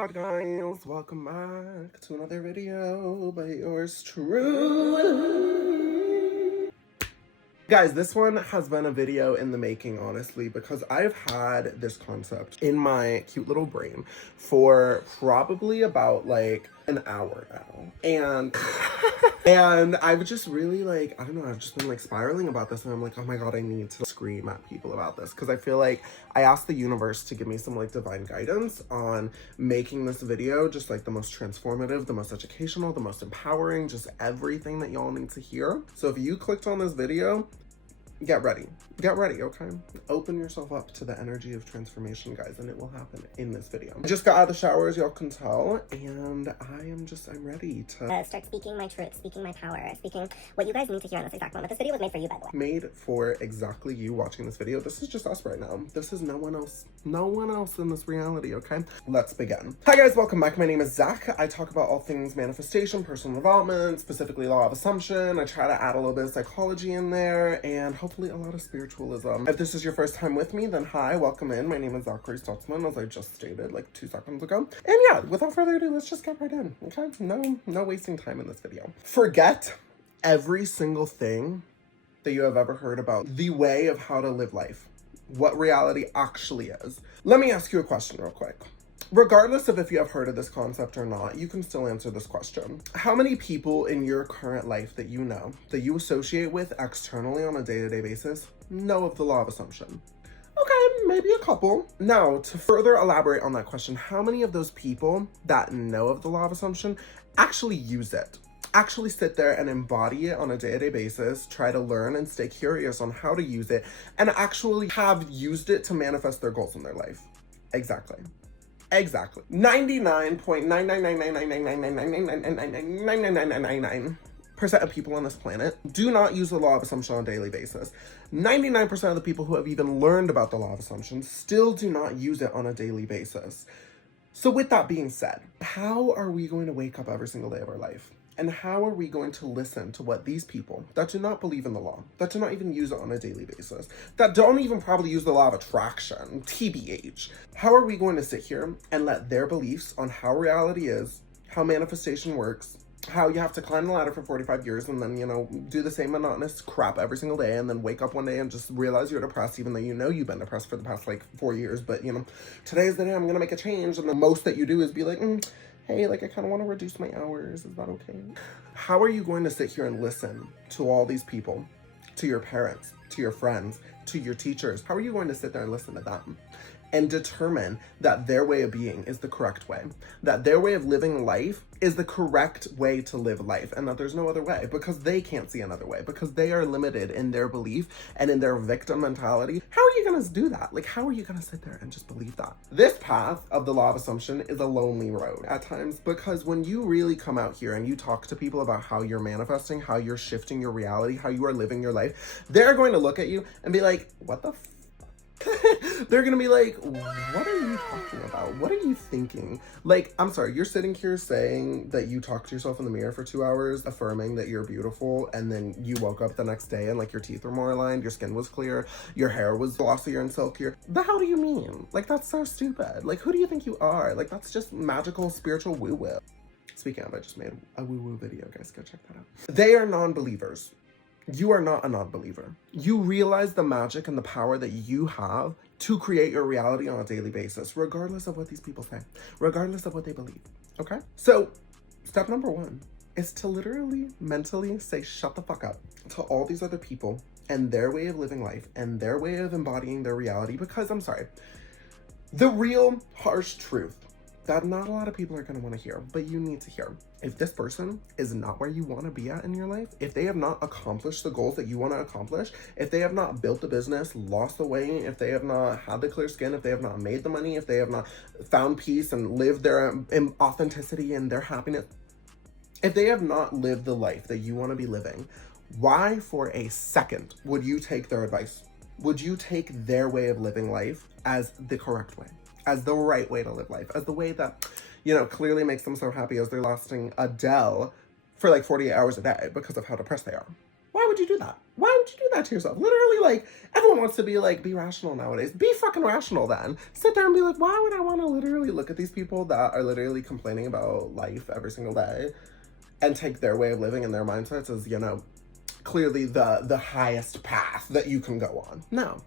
God, guys, welcome back to another video by yours truly. Guys, this one has been a video in the making, honestly, because I've had this concept in my cute little brain for probably about like an hour now. And I've just really like, I don't know, I've just been like spiraling about this, and I'm like, oh my God, I need to scream at people about this, because I feel like I asked the universe to give me some like divine guidance on making this video just like the most transformative, the most educational, the most empowering, just everything that y'all need to hear. So if you clicked on this video, get ready, okay? Open yourself up to the energy of transformation, guys, and it will happen in this video. I just got out of the shower, as y'all can tell, and I'm ready to start speaking my truth, speaking my power, speaking what you guys need to hear in this exact moment. This video was made for you, by the way. Made for exactly you watching this video. This is just us right now. This is no one else in this reality, okay? Let's begin. Hi guys, welcome back. My name is Zach. I talk about all things manifestation, personal development, specifically law of assumption. I try to add a little bit of psychology in there, and hopefully a lot of spiritualism. If this is your first time with me, then hi, welcome in. My name is 𝐲𝐸𝐯 𝓲𝓽𝓾𝓽𝓼𝓶, as I just stated like 2 seconds ago. And yeah, without further ado, let's just get right in, okay? No wasting time in this video. Forget every single thing that you have ever heard about the way of how to live life, what reality actually is. Let me ask you a question real quick. Regardless of if you have heard of this concept or not, you can still answer this question. How many people in your current life that you know, that you associate with externally on a day-to-day basis, know of the law of assumption? Okay, maybe a couple. Now, to further elaborate on that question, how many of those people that know of the law of assumption actually use it? Actually sit there and embody it on a day-to-day basis, try to learn and stay curious on how to use it, and actually have used it to manifest their goals in their life? Exactly. 99.999999999999999% of people on this planet do not use the law of assumption on a daily basis. 99% of the people who have even learned about the law of assumption still do not use it on a daily basis. So with that being said, how are we going to wake up every single day of our life? And how are we going to listen to what these people that do not believe in the law, that do not even use it on a daily basis, that don't even probably use the law of attraction, TBH, how are we going to sit here and let their beliefs on how reality is, how manifestation works, how you have to climb the ladder for 45 years and then, you know, do the same monotonous crap every single day and then wake up one day and just realize you're depressed, even though you know you've been depressed for the past like 4 years, but you know, today's the day I'm gonna make a change, and the most that you do is be like, hey, like, I kind of want to reduce my hours. Is that okay? How are you going to sit here and listen to all these people, to your parents, to your friends, to your teachers? How are you going to sit there and listen to them and determine that their way of being is the correct way, that their way of living life is the correct way to live life, and that there's no other way, because they can't see another way, because they are limited in their belief and in their victim mentality? How are you gonna do that? Like, how are you gonna sit there and just believe that? This path of the law of assumption is a lonely road at times, because when you really come out here and you talk to people about how you're manifesting, how you're shifting your reality, how you are living your life, they're going to look at you and be like, what the they're gonna be like, what are you talking about? What are you thinking? Like, I'm sorry, you're sitting here saying that you talked to yourself in the mirror for 2 hours, affirming that you're beautiful, and then you woke up the next day and like your teeth were more aligned, your skin was clear, your hair was glossier and silkier. The hell do you mean? Like, that's so stupid. Like, who do you think you are? Like, that's just magical spiritual woo-woo. Speaking of, I just made a woo-woo video, guys, go check that out. They are non-believers. You are not a non-believer. You realize the magic and the power that you have to create your reality on a daily basis, regardless of what these people say, regardless of what they believe, okay? So step number 1 is to literally mentally say, shut the fuck up to all these other people and their way of living life and their way of embodying their reality, because I'm sorry, the real harsh truth that not a lot of people are going to want to hear, but you need to hear. If this person is not where you want to be at in your life, if they have not accomplished the goals that you want to accomplish, if they have not built the business, lost the weight, if they have not had the clear skin, if they have not made the money, if they have not found peace and lived their authenticity and their happiness, if they have not lived the life that you want to be living, why for a second would you take their advice? Would you take their way of living life as the correct way, as the right way to live life, as the way that, you know, clearly makes them so happy, as they're lasting Adele for like 48 hours a day because of how depressed they are? Why would you do that? Why would you do that to yourself? Literally, like, everyone wants to be like, be rational nowadays. Be fucking rational then. Sit there and be like, why would I want to literally look at these people that are literally complaining about life every single day and take their way of living and their mindsets as, you know, clearly the highest path that you can go on. No.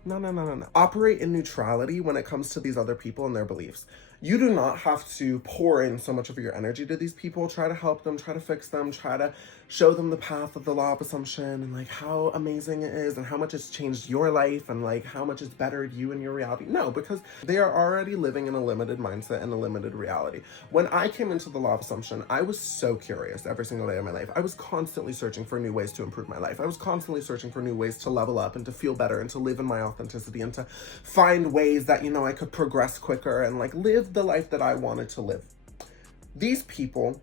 Operate in neutrality when it comes to these other people and their beliefs. You do not have to pour in so much of your energy to these people. Try to help them, try to fix them, try to show them the path of the law of assumption and like how amazing it is and how much it's changed your life and like how much it's bettered you and your reality. No, because they are already living in a limited mindset and a limited reality. When I came into the law of assumption, I was so curious every single day of my life. I was constantly searching for new ways to improve my life. I was constantly searching for new ways to level up and to feel better and to live in my authenticity and to find ways that, you know, I could progress quicker and like live the life that I wanted to live. These people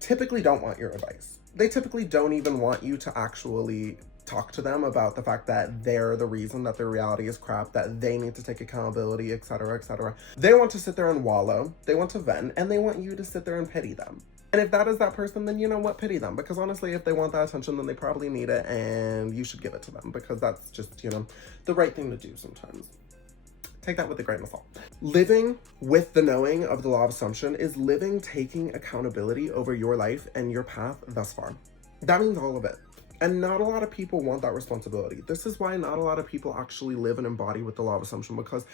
typically don't want your advice. They typically don't even want you to actually talk to them about the fact that they're the reason that their reality is crap, that they need to take accountability, etc., etc. They want to sit there and wallow, they want to vent, and they want you to sit there and pity them. And if that is that person, then you know what, pity them. Because honestly, if they want that attention, then they probably need it, and you should give it to them, because that's just, you know, the right thing to do sometimes. Take that with a grain of salt. Living with the knowing of the law of assumption is living taking accountability over your life and your path thus far. That means all of it. And not a lot of people want that responsibility. This is why not a lot of people actually live and embody with the law of assumption, because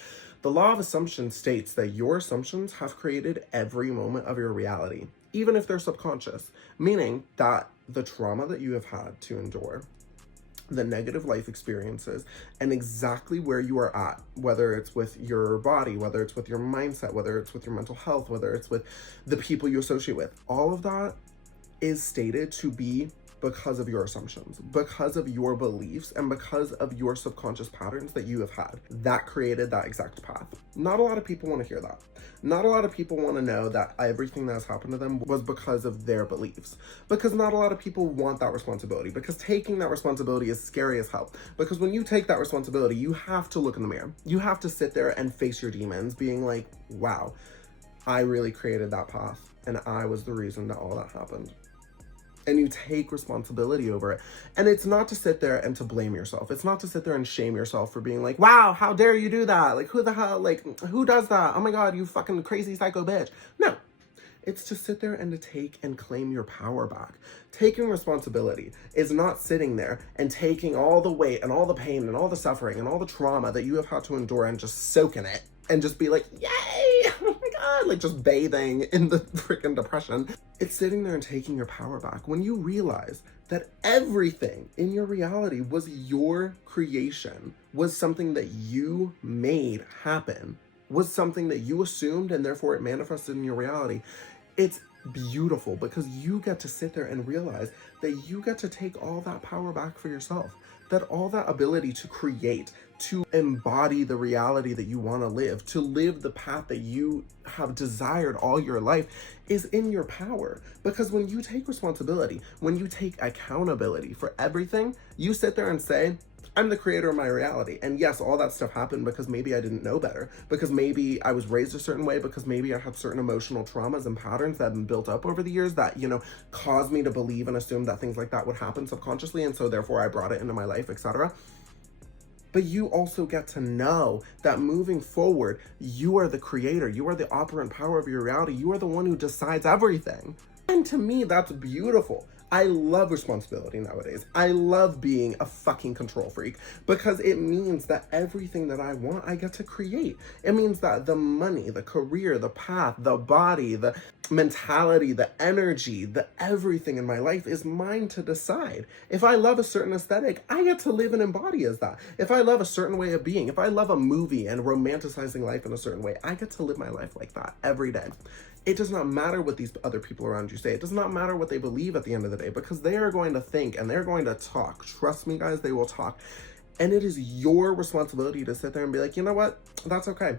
the law of assumption states that your assumptions have created every moment of your reality, even if they're subconscious, meaning that the trauma that you have had to endure, the negative life experiences, and exactly where you are at, whether it's with your body, whether it's with your mindset, whether it's with your mental health, whether it's with the people you associate with, all of that is stated to be because of your assumptions, because of your beliefs, and because of your subconscious patterns that you have had that created that exact path. Not a lot of people want to hear that. Not a lot of people want to know that everything that has happened to them was because of their beliefs, because not a lot of people want that responsibility, because taking that responsibility is scary as hell. Because when you take that responsibility, you have to look in the mirror. You have to sit there and face your demons, being like, wow, I really created that path, and I was the reason that all that happened. And you take responsibility over it. And it's not to sit there and to blame yourself. It's not to sit there and shame yourself for being like, wow, how dare you do that? Like, who the hell, like, who does that? Oh my God, you fucking crazy psycho bitch. No, it's to sit there and to take and claim your power back. Taking responsibility is not sitting there and taking all the weight and all the pain and all the suffering and all the trauma that you have had to endure and just soak in it and just be like, yay, oh my God, like just bathing in the freaking depression. It's sitting there and taking your power back when you realize that everything in your reality was your creation, was something that you made happen, was something that you assumed, and therefore it manifested in your reality. It's beautiful because you get to sit there and realize that you get to take all that power back for yourself, that all that ability to create, to embody the reality that you want to live the path that you have desired all your life is in your power. Because when you take responsibility, when you take accountability for everything, you sit there and say, I'm the creator of my reality. And yes, all that stuff happened because maybe I didn't know better, because maybe I was raised a certain way, because maybe I had certain emotional traumas and patterns that have been built up over the years that, you know, caused me to believe and assume that things like that would happen subconsciously. And so therefore I brought it into my life, etc. But you also get to know that moving forward, you are the creator. You are the operant power of your reality. You are the one who decides everything. And to me, that's beautiful. I love responsibility nowadays. I love being a fucking control freak because it means that everything that I want, I get to create. It means that the money, the career, the path, the body, the mentality, the energy, the everything in my life is mine to decide. If I love a certain aesthetic, I get to live and embody as that. If I love a certain way of being, if I love a movie and romanticizing life in a certain way, I get to live my life like that every day. It does not matter what these other people around you say. It does not matter what they believe at the end of the day, because they are going to think and they're going to talk. Trust me, guys, they will talk. And it is your responsibility to sit there and be like, you know what? That's okay.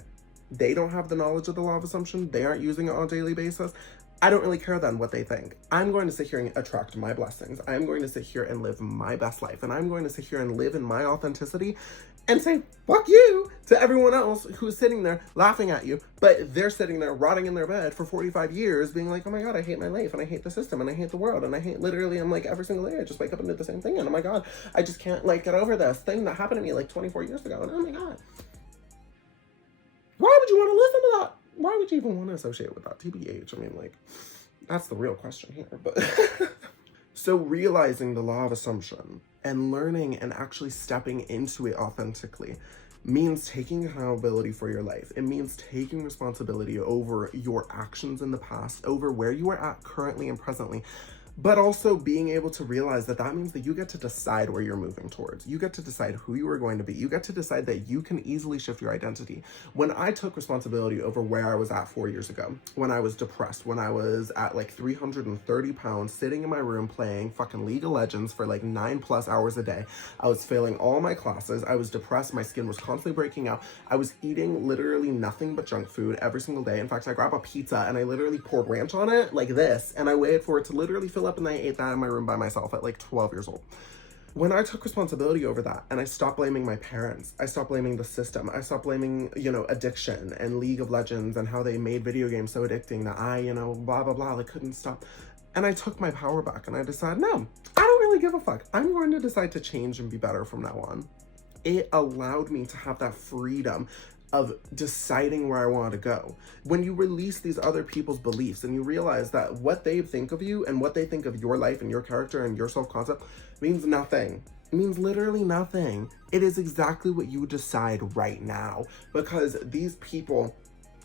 They don't have the knowledge of the law of assumption. They aren't using it on a daily basis. I don't really care then what they think. I'm going to sit here and attract my blessings. I'm going to sit here and live my best life. And I'm going to sit here and live in my authenticity and say, fuck you, to everyone else who's sitting there laughing at you, but they're sitting there rotting in their bed for 45 years being like, oh my God, I hate my life, and I hate the system, and I hate the world, and I hate literally, I'm like, every single day I just wake up and do the same thing, and oh my God, I just can't like get over this thing that happened to me like 24 years ago, and oh my God. Why would you want to listen to that? Why would you even want to associate with that? TBH, I mean, like, that's the real question here, but... So realizing the law of assumption and learning and actually stepping into it authentically means taking accountability for your life. It means taking responsibility over your actions in the past, over where you are at currently and presently, but also being able to realize that that means that you get to decide where you're moving towards. You get to decide who you are going to be. You get to decide that you can easily shift your identity. When I took responsibility over where I was at 4 years ago, when I was depressed, when I was at like 330 pounds, sitting in my room playing fucking League of Legends for like 9+ hours a day, I was failing all my classes, I was depressed, my skin was constantly breaking out, I was eating literally nothing but junk food every single day. In fact, I grabbed a pizza and I literally poured ranch on it like this, and I waited for it to literally fill up, and I ate that in my room by myself at like 12 years old. When I took responsibility over that and I stopped blaming my parents, I stopped blaming the system, I stopped blaming, addiction and League of Legends and how they made video games so addicting that I, blah, blah, blah, like couldn't stop. And I took my power back and I decided, no, I don't really give a fuck. I'm going to decide to change and be better from now on. It allowed me to have that freedom of deciding where I want to go. When you release these other people's beliefs and you realize that what they think of you and what they think of your life and your character and your self-concept means nothing. It means literally nothing. It is exactly what you decide right now, because these people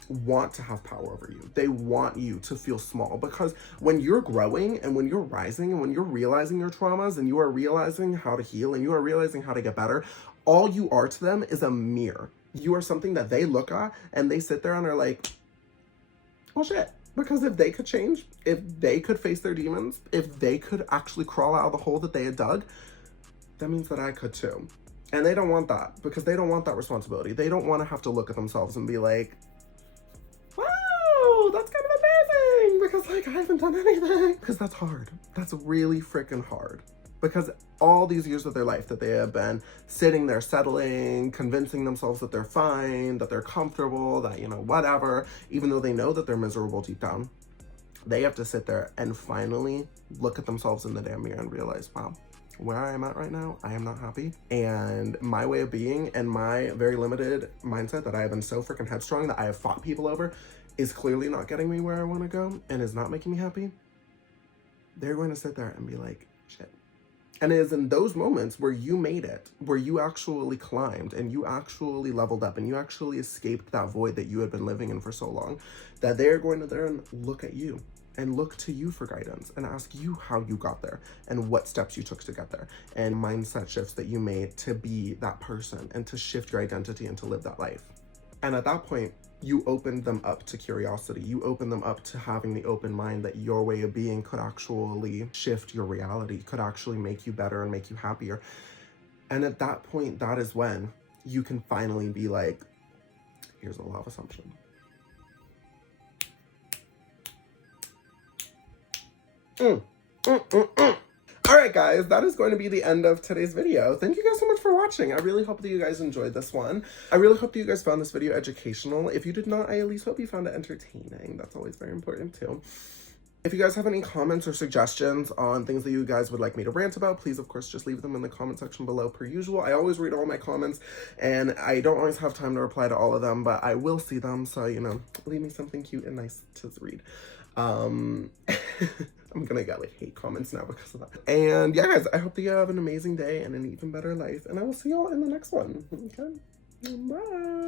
want to have power over you. They want you to feel small, because when you're growing and when you're rising and when you're realizing your traumas and you are realizing how to heal and you are realizing how to get better, all you are to them is a mirror. You are something that they look at and they sit there and are like, oh shit. Because if they could change, if they could face their demons, if they could actually crawl out of the hole that they had dug, that means that I could too. And they don't want that, because they don't want that responsibility. They don't want to have to look at themselves and be like, wow, that's kind of embarrassing because like I haven't done anything. Because that's hard. That's really freaking hard. Because all these years of their life that they have been sitting there settling, convincing themselves that they're fine, that they're comfortable, that, whatever, even though they know that they're miserable deep down, they have to sit there and finally look at themselves in the damn mirror and realize, wow, where I am at right now, I am not happy. And my way of being and my very limited mindset that I have been so freaking headstrong that I have fought people over is clearly not getting me where I want to go and is not making me happy. They're going to sit there and be like, shit. And it is in those moments where you made it, where you actually climbed and you actually leveled up and you actually escaped that void that you had been living in for so long, that they're going to then look at you and look to you for guidance and ask you how you got there and what steps you took to get there and mindset shifts that you made to be that person and to shift your identity and to live that life. And at that point, you opened them up to curiosity. You opened them up to having the open mind that your way of being could actually shift your reality, could actually make you better and make you happier. And at that point, that is when you can finally be like, here's the law of assumption. All right, guys, that is going to be the end of today's video. Thank you guys so much for watching. I really hope that you guys enjoyed this one. I really hope that you guys found this video educational. If you did not, I at least hope you found it entertaining. That's always very important too. If you guys have any comments or suggestions on things that you guys would like me to rant about, please, of course, just leave them in the comment section below per usual. I always read all my comments, and I don't always have time to reply to all of them, but I will see them, so, leave me something cute and nice to read. I'm gonna get like hate comments now because of that. And yeah, guys, I hope that you have an amazing day and an even better life, and I will see y'all in the next one. Okay, bye.